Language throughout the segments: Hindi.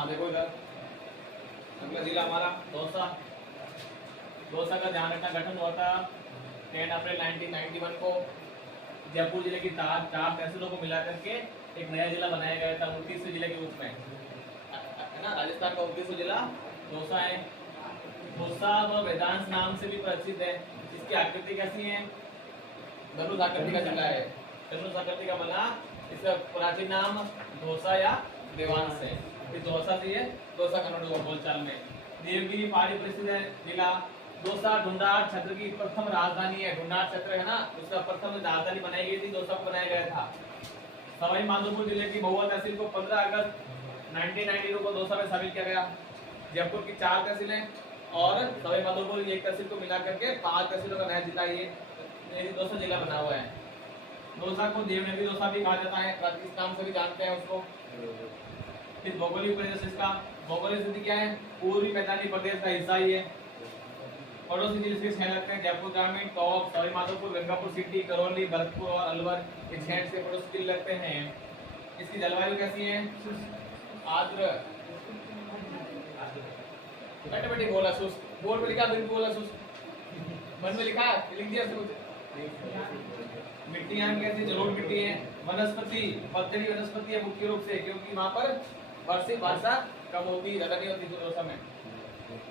वहां देखो इधर अगला जिला हमारा दौसा। दौसा का ध्यान रखना, गठन हुआ था 10 अप्रैल 1991 को। जयपुर जिले की चार तहसीलों को मिला करके एक नया जिला बनाया गया था 29वें जिले के रूप में, है ना। राजस्थान का 29वां जिला दौसा है। दौसा व वेदांश नाम से भी प्रसिद्ध है। इसकी आकृति कैसी है? धनुष आकृति का जिला है। धनुष आकृति का बना, इसका प्राचीन नाम दौसा या देवांश है। इस दौसा से ये दौसा कन्वर्ट हुआ बोलचाल में। देवगिरी पहाड़ी प्रसिद्ध है जिला। दौसा ढूंढार क्षेत्र की प्रथम राजधानी है। ढूंढार क्षेत्र है ना, उसका प्रथम राजधानी बनाई गई थी, दौसा को बनाया गया था। सवाई माधोपुर जिले की महुआ तहसील को 15 अगस्त 1992 को दौसा में शामिल किया गया। जयपुर की 4 तहसीलें और सवाई माधोपुर एक तहसील को मिला करके 5 तहसीलों का नया जिला ये दौसा जिला बना हुआ है। दौसा को देवनगरी दौसा भी कहा जाता है, इस नाम से भी जानते हैं उसको। फिर भौगोलिक प्रदेश, इसका भौगोलिक स्थिति क्या है? पूर्वी मैदानी प्रदेश का हिस्सा ही है। पड़ोसी जिले से शहर लगते हैं जयपुर ग्रामीण, टॉप, सवाई माधोपुर, गंगापुर सिटी, करौली, भरतपुर और अलवर, इस शहर से पड़ोसी जिले लगते हैं। इसकी जलवायु कैसी है? आर्द्र। बैठे बैठे बोला शुष्क, बोर्ड पे लिखा बोला शुष्क, मन में लिखा लिख दिया कुछ। मिट्टियां कैसी? जलोढ़ मिट्टी है। वनस्पति पत्थरी वनस्पति है मुख्य रूप से, क्योंकि वहां पर वर्षा कम होती, ज्यादा नहीं होती दौसा में।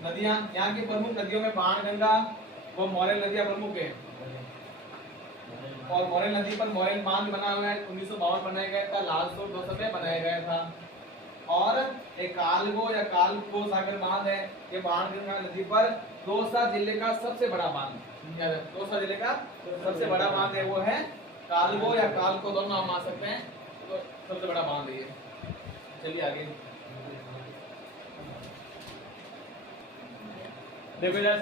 नदियां, यहाँ की प्रमुख नदियों में बाणगंगा व मोरेल नदियां प्रमुख है। और मोरेल नदी पर मोरेल बांध बना हुआ है, 1952 बनाया गया था। लालसोट दौसा में बनाया गया था। और एक कालगो या कालगो सागर बांध है, ये बाणगंगा नदी पर दौसा जिले का सबसे बड़ा बांध। दौसा जिले का सबसे बड़ा बांध है, वो है कालगो या कालको, दोनों नाम आ सकते हैं। तो सबसे बड़ा बांध है ये। चलिए आगे देखो यार,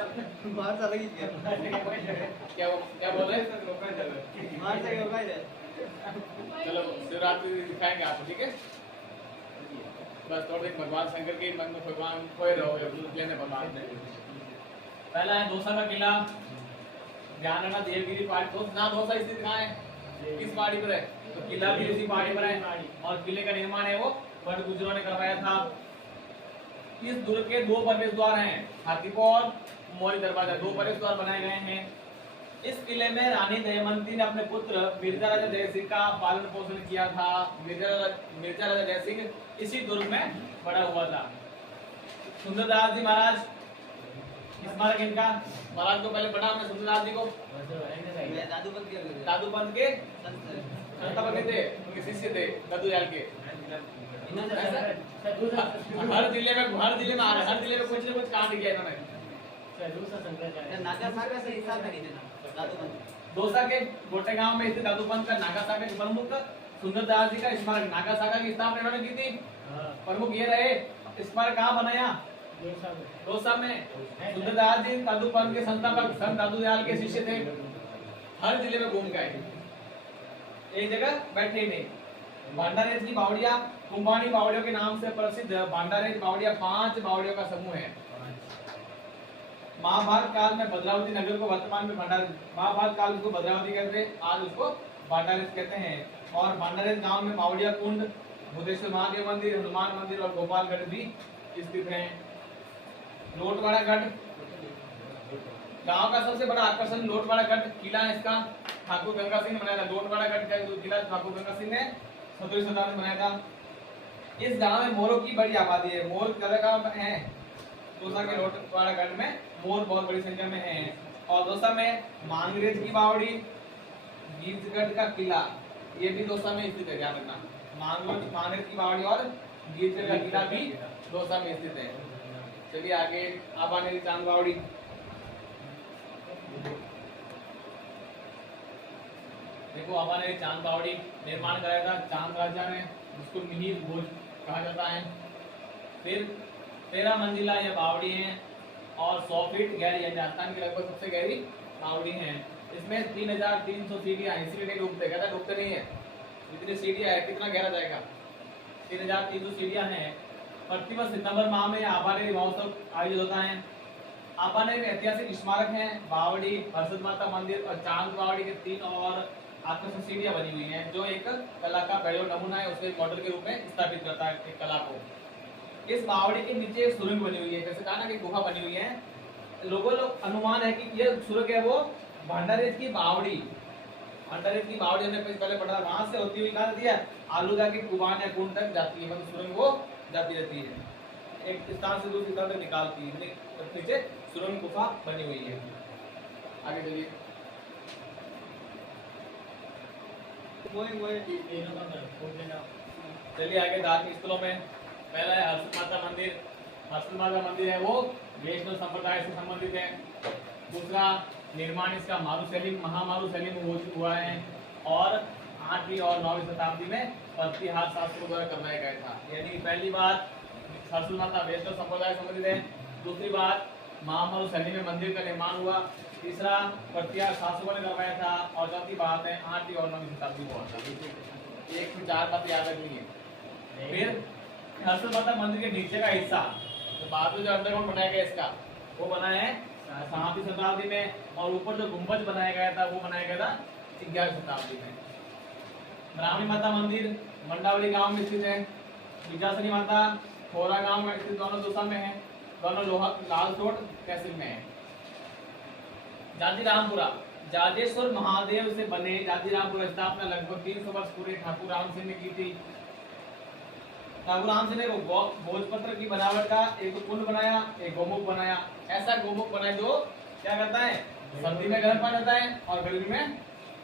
बाहर चला गई क्या बोल रहे हैं? बाहर से होगा इधर। चलो शिवरात्रि दिखाएंगे आपको, ठीक है। बस थोड़ी भगवान शंकर के मन में भगवान खोए रहो, लेने भगवान ने। पहला है दौसा का किला। ध्यान रखना, देवगिरी पहाड़ी ना दौसा स्थित कहाँ है? किस पहाड़ी पर है? तो किला भी उसी पहाड़ी पर है। और किले का निर्माण है वो बड़ गुजरों ने करवाया था। इस दुर्ग के 2 प्रवेश द्वार हैं, हाथीपोल, मोरी दरवाजा, 2 प्रवेश द्वार बनाए गए हैं। इस किले में रानी दमयंती ने अपने पुत्र मिर्जा राजा जयसिंह का पालन पोषण किया था। मिर्जा राजा जयसिंह इसी दुर्ग में बड़ा हुआ था। सुंदरदास जी महाराज, स्मारक इनका, महाराज को पहले पढ़ा हमने सुंदरदास जी को। दादूपंत के संत बने थे, उनके शिष्य थे दादूलाल के। हर जिले में कुछ न कुछ कांड किया इन्होंने। नागासागा से हिसाब नहीं देना दादूपंत। दौसा के गोटे गांव में स्थित दादूपंत का नागासागा के प्रमुख सुंदरदास जी का स्मारक, नागासागा की स्थापना इन्होंने की थी। प्रमुख ये रहे। स्मारक कहाँ बनाया? दौसा में। सुंदरदास जी दादूपंत के संस्थापक, संत दादूलाल के शिष्य थे। हर जिले में घूम गए, एक जगह बैठे ही नहीं। भांडारेज की बावड़िया कुंभानी बावड़ियों के नाम से प्रसिद्ध भांडारेज बावड़िया 5 बावड़ियों का समूह है। महाभारत काल में भद्रावती नगर को वर्तमान में महाभारत काल उसको भद्रावती कहते हैं, आज उसको भांडारेज कहते हैं। और भांडारेज गांव में बावड़िया कुंड, बुद्धेश्वर महादेव मंदिर, हनुमान मंदिर और गोपालगढ़ भी स्थित है। लोटवाड़ा गढ़ गांव का सबसे बड़ा आकर्षण लोटवाड़ा गढ़ किला है। इसका ठाकुर गंगा सिंह ने बनाया था। लोटवाड़ा गढ़ का किला ठाकुर गंगा सिंह ने 17वीं शताब्दी में बनाया था। इस गांव में मोरों की बड़ी आबादी है। मोर जगह है दौसा के लोटवाड़ा गढ़ में, मोर बहुत बड़ी संख्या में है। और दौसा में मांगरेज की बावड़ी, गीतगढ़ का किला, ये भी दौसा में स्थित है, ध्यान रखना। मांगरेज की बावड़ी और गीतगढ़ का किला भी दौसा में स्थित है। चलिए आगे, आबानेरी चांद बावड़ी। देखो आबानेरी चांद बावड़ी निर्माण कराया था चांद राजा ने, जिसको मिहिर भोज कहा जाता है। फिर 13 मंजिला यह बावड़ी है और 100 फीट गहरी है। राजस्थान की लगभग सबसे गहरी बावड़ी है। इसमें 3300 सीढ़ियां, सीढ़ी नहीं डूबते, कहता डूबते नहीं है। जितनी सीढ़ियां है कितना गहरा जाएगा? 3300 सीढ़ियां हैं। प्रतिवर्ष सितंबर माह में आबानेरी महोत्सव आयोजित होता है। आबानेरी में ऐतिहासिक स्मारक हैं, बावड़ी, हर्षद माता मंदिर और चांद बावड़ी के 3 और आकर्षक सीढ़ियां बनी हुई हैं, जो एक कला का बेहतरीन नमूना है, उसे मॉडल के रूप में स्थापित करता है एक कला को। इस बावड़ी के नीचे एक सुरंग बनी हुई है, जैसे कहा ना कि गुफा बनी हुई है। लोगों लोग अनुमान है कि ये सुरंग है वो भंडारेज की बावड़ी, भंडारेज की बावड़ी हमने पहले पढ़ा, वहां से होती हुई कहा जाती है आलूदा के कुबान या कुंड तक जाती है, मतलब सुरंग वो जाती रहती है, एक स्थान से दूसरी स्थान तक निकालती है, नीचे सुरंग गुफा बनी हुई है। आगे चलिए, चलिए आगे धार्मिक स्थलों में पहला है हर्षद माता मंदिर। हर्षद माता मंदिर है वो वैष्णव संप्रदाय से संबंधित है। दूसरा, निर्माण इसका महामारू शैली में हुआ है और 8वीं और 9वीं शताब्दी में प्रतिहार शास्त्रों द्वारा करवाया गया था। यानी पहली बात हर्षद माता वैष्णव संप्रदाय से संबंधित है, दूसरी बात महामारू शैली में मंदिर का निर्माण हुआ, तीसरा प्रतिहार शासकों ने करवाया था, और चौथी बात है 8वीं और 9वीं शताब्दी में हुआ था। एक से चार बातें याद रखनी है। फिर हर्षद माता मंदिर के नीचे का हिस्सा तो बाद में जो अंडरग्राउंड बनाया गया इसका वो बना है 7वीं शताब्दी में, और ऊपर जो गुंबज बनाया गया था वो बनाया गया था 11वीं शताब्दी में। ब्राह्मणी माता मंदिर मंडावली गांव में स्थित है। विजासनी माता खोरा गांव में स्थित, दोनों दशा में है, दोनों लालसोट तहसील में है। जातिरामपुरा जाजेश्वर महादेव से बने जातिरामपुरा स्थापना लगभग 300 वर्ष पूर्व ठाकुर राम सिंह ने की थी। ठाकुर राम सिंह ने भोजपत्र की बनावट का एक कुंड बनाया, एक गोमुख बनाया। ऐसा गोमुख बनाया जो क्या करता है, सर्दी में गर्म पानी आता है और गर्मी में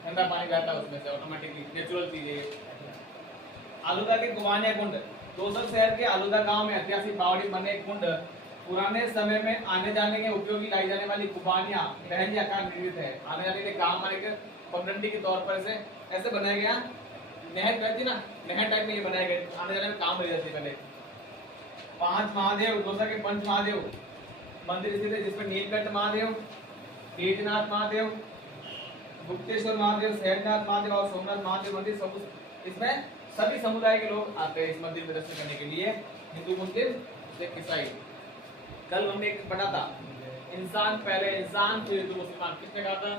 ठंडा पानी जाता है उसमें से, ऑटोमेटिकली नेचुरल चीज है। आलूदा के कुबानिया कुंड, दोसर शहर के आलूदा गांव में ऐतिहासिक बावड़ी बने कुंड पुराने समय में आने जाने के उपयोगी लाई जाने वाली कुबानिया लहरी आकार निर्मित है। आने जाने के काम माने के पगडंडी के तौर पर ऐसे बनाया गया, नहर कहती ना, नहर टाइप में ये बनाया गया, आने जाने में काम ले जाती पहले। 5 महादेव, दोसा के पंच महादेव मंदिर स्थित है, जिसमें नीलकंठ महादेव, केजनाथ महादेव, गुप्तेश्वर महादेव, शहरनाथ महादेव और सोमनाथ महादेव मंदिर, इसमें सभी समुदाय के लोग आते हैं इस मंदिर में दर्शन करने के लिए, हिंदू मुस्लिम सिख ईसाई। कल हमने एक पढ़ा था, इंसान पहले इंसान फिर हिंदू मुसलमान, किसने कहा था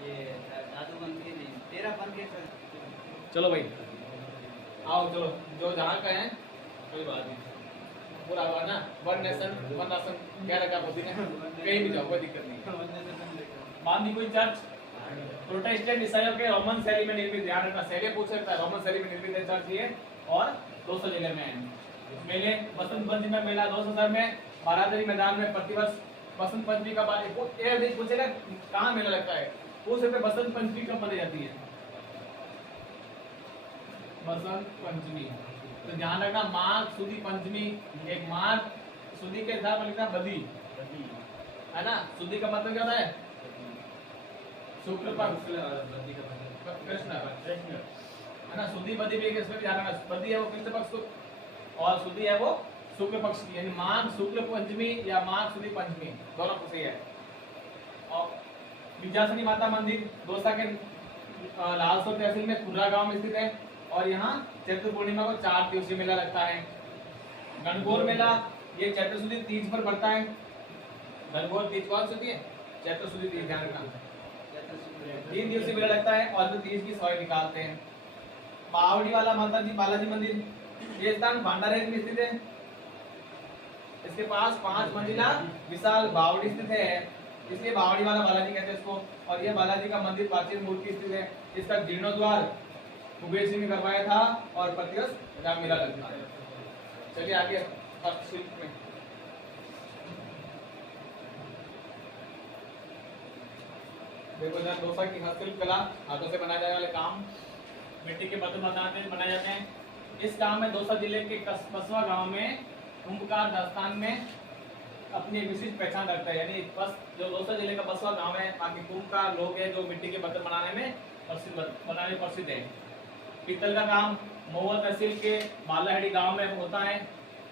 ये दादू मंदिर नहीं, तेरा बन के सर। चलो भाई आओ, चलो जो जहाँ का है कोई बात नहीं, पूरा हुआ ना, वन नेशन वन राशन क्या रखा मोदी ने, कहीं भी जाओ कोई दिक्कत नहीं। बांदी कोई चर्च प्रोटेस्टेंट ईसाइयों के रोमन शैली में निर्मित, ध्यान रखना शैली पूछ सकता है, रोमन शैली में निर्मित है चर्च ये, और 200 जगह में है। मेले बसंत पंचमी में मेला 2000 में बारादरी मैदान में प्रतिवर्ष बसंत पंचमी का पूछेगा कहाँ मेला लगता है, उस पे बसंत पंचमी कब मनाई जाती है, बसंत पंचमी। तो ध्यान रखना माघ सुदी पंचमी, एक माघ सुदी के साथ लिखना बदी है ना, सुदी का मतलब क्या होता है, शुक्ल पक्ष कृष्ण है ना, सुदी बदी भी इसमें ध्यान रखना, बदी है वो कृष्ण पक्ष को और सुदी है वो शुक्ल पक्ष की, यानी माघ शुक्ल पंचमी या माघ सुदी पंचमी दोनों को सही है। और विजासनी माता मंदिर दोसा के लालसोट तहसील में खुर्रा गांव में स्थित है, और यहाँ चैत्र पूर्णिमा को 4 दिवसीय मेला लगता है। गणगौर मेला ये चैत्र शुदी तीज पर पड़ता है। गणगौर तीज कौन सी होती है, चैत्र शुदी तीज, ध्यान रखना 3 दिवसीय मेला लगता है और तीज की सवारी निकालते हैं। बावड़ी वाला माता जी बालाजी मंदिर, ये स्थान भंडारेज में स्थित है, इसके पास 5 मंजिला विशाल बावड़ी स्थित है, इसलिए बावड़ी वाला बालाजी कहते हैं इसको। और यह बालाजी का मंदिर प्राचीन मूर्ति स्थित है, इसका जीर्णोद्वार कुबेर सिंह ने करवाया था और प्रतिवर्ष यहाँ मेला लगता है। चलिए आगे हस्तशिल्प में, देखो इधर दोसा की हस्तशिल्प कला, हाथों से बनाए जाने वाले काम, मिट्टी के बर्तन बनाए जाते हैं। इस काम में दोसा जिले के बसवा गांव में कुंभकार दास्तान में अपनी विशिष्ट पहचान रखता है, यानी बस जो दोसा जिले का बसवा गांव है, बाकी कुंभकार लोग हैं जो मिट्टी के बर्तन बनाने प्रसिद्ध है। पीतल का काम महुआ तहसील के बालाहड़ी गांव में होता है।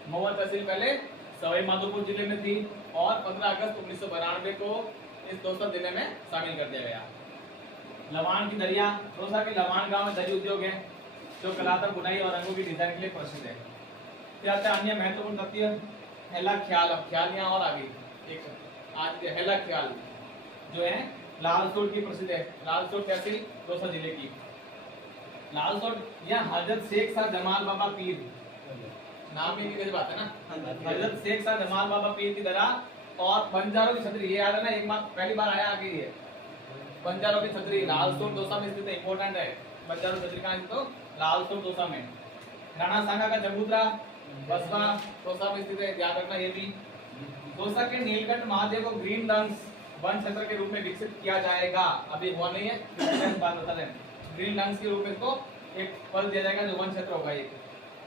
महुआ तहसील पहले सवाई माधोपुर जिले में थी और 15 अगस्त 1992 को इस दोसा जिले में शामिल कर दिया गया। लवान की दरिया, दोसा के लवान गांव में दरी उद्योग है जो कलात्मक बुनाई और रंगों की डिजाइन के लिए प्रसिद्ध है। फिर आता है अन्य महत्वपूर्ण तथ्य, हेला ख्याल। अब ख्याल यहाँ और आगे एक आज के हेला ख्याल जो है लालसोट की प्रसिद्ध है। लालसोट तहसील दोसा जिले की। लालसोट यह हजरत शेख शाह जमाल बाबा पीर नाम ही की बात है ना। हाँ जी। हजरत शेख शाह जमाल बाबा पीर की दरगाह और बंजारों की छतरी, ये याद है ना, एक बार पहली बार आया आगे ये बंजारों की छतरी लालसोट दौसा में स्थित है, इंपॉर्टेंट है। बंजारों की छतरी कहाँ स्थित हो? लालसोट दौसा में। राणा सांगा का चबूतरा बसवा दौसा में स्थित है, ध्यान रखना ये भी। दौसा के नीलकंठ महादेव को ग्रीन लंग्स वन क्षेत्र के रूप में विकसित किया जाएगा, अभी हुआ नहीं है, बात बता रहे हैं। ग्रीन लंग्स के रूप में इसको एक पद दिया जाएगा जो वन क्षेत्र होगा एक।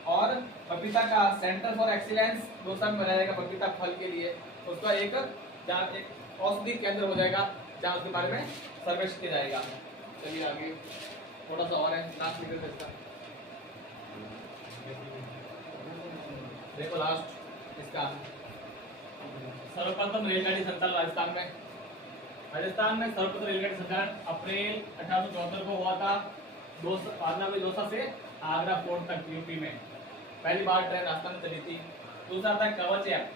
और पपीता का सेंटर फॉर एक्सीलेंस दौसा में बनाया जाएगा, पपीता फल के लिए उसका एक जहाँ एक औषधि केंद्र हो जाएगा जहाँ उसके बारे में सर्वेक्षण किया जाएगा। चलिए आगे थोड़ा सा और है, लास्ट निकल इसका देखो लास्ट इसका। सर्वप्रथम रेलगाड़ी संचालन राजस्थान में सर्वप्रथम रेलगाड़ी संचालन अप्रैल 1874 को हुआ था, दौसा से आगरा फोर्ट तक यूपी में पहली बार ट्रेन राजस्थान में चली थी। दूसरा था कवच ऐप,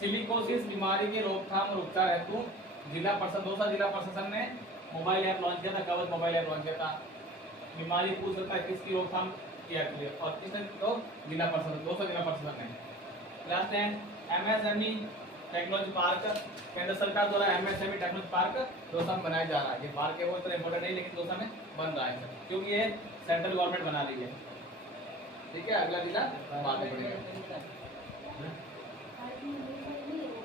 सिलिकोसिस बीमारी के रोकथाम और उपचार हेतु जिला परिषद दौसा जिला प्रशासन ने मोबाइल ऐप लॉन्च किया था, कवच मोबाइल ऐप लॉन्च किया था। बीमारी पूछ सकता है किसकी रोकथाम किया गया और किसने तो जिला परिषद दौसा जिला प्रशासन ने। लास्ट है एमएसएमई टेक्नोलॉजी पार्क, केंद्र सरकार द्वारा एमएसएमई टेक्नोलॉजी पार्क दौसा में बनाया जा रहा है। ये पार्क है वो इतना इंपॉर्टेंट नहीं लेकिन दौसा में बन रहा है क्योंकि ये सेंट्रल गवर्नमेंट बना रही है। ठीक है, अगला जिला बाद में पड़ेगा।